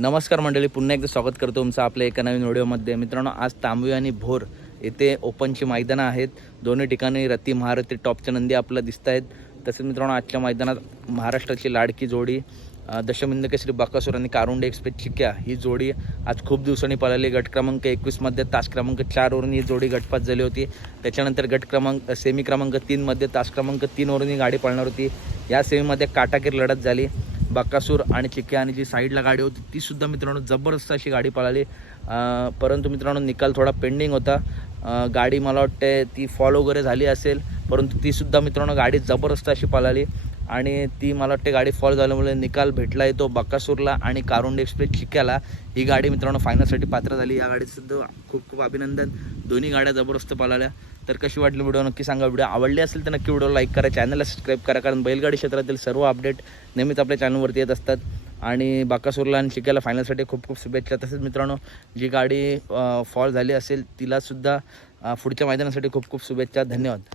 नमस्कार मंडळी पुन्हा एकदा स्वागत करतो तुमचं आपल्या एका नवीन व्हिडिओमध्ये. मित्रांनो आज तांबवी आणि भोर येथे ओपनची मैदानं आहेत. दोन्ही ठिकाणी रती महारथी टॉपच्या नंदी आपल्याला दिसत आहेत. तसेच मित्रांनो आजच्या मैदानात महाराष्ट्राची लाडकी जोडी दशमिंद केसरी बाकासूर आणि कारुंडे एक्सप्रेस चिक्या ही जोडी आज खूप दिवसांनी पळाली. गट क्रमांक एकवीसमध्ये तास क्रमांक चारवरून ही जोडी गटपात झाली होती. त्याच्यानंतर गट क्रमांक सेमी क्रमांक तीनमध्ये तास क्रमांक तीनवरून ही गाडी पळणार होती. या सेमीमध्ये काटाकीर लढत झाली. बक्कासूर आणि चिक्के आणि जी साईडला गाडी होती ती सुद्धा मित्रांनो जबरदस्त अशी गाडी पळाली. परंतु मित्रांनो निकाल थोडा पेंडिंग होता. गाडी मला वाटते ती फॉल वगैरे झाली असेल परंतु ती सुद्धा मित्रांनो गाडी जबरदस्त अशी पळाली. आणि ती मला वाटते गाडी फॉल झाल्यामुळे निकाल भेटला आहे तो बकासूरला आणि कारुंड एक्सप्रेस चिक्याला ही गाडी मित्रांनो फायनलसाठी पात्र झाली. या गाडीसुद्धा खूप खूप अभिनंदन. दोन्ही गाड्या जबरदस्त पळाल्या. तर कशी वाटली व्हिडिओ? नक्की सांगा. व्हिडिओ आवडली असेल तर नक्की व्हिडिओ लाईक करा चॅनलला सबस्क्राईब करा कारण बैलगाडी क्षेत्रातील सर्व अपडेट नेहमीच आपल्या चॅनलवरती येत असतात. आणि बाकासूरला आणि शिकायला फायनलसाठी खूप खूप शुभेच्छा. तसेच मित्रांनो जी गाडी फॉल झाली असेल तिलासुद्धा पुढच्या मैदानासाठी खूप खूप शुभेच्छा. धन्यवाद.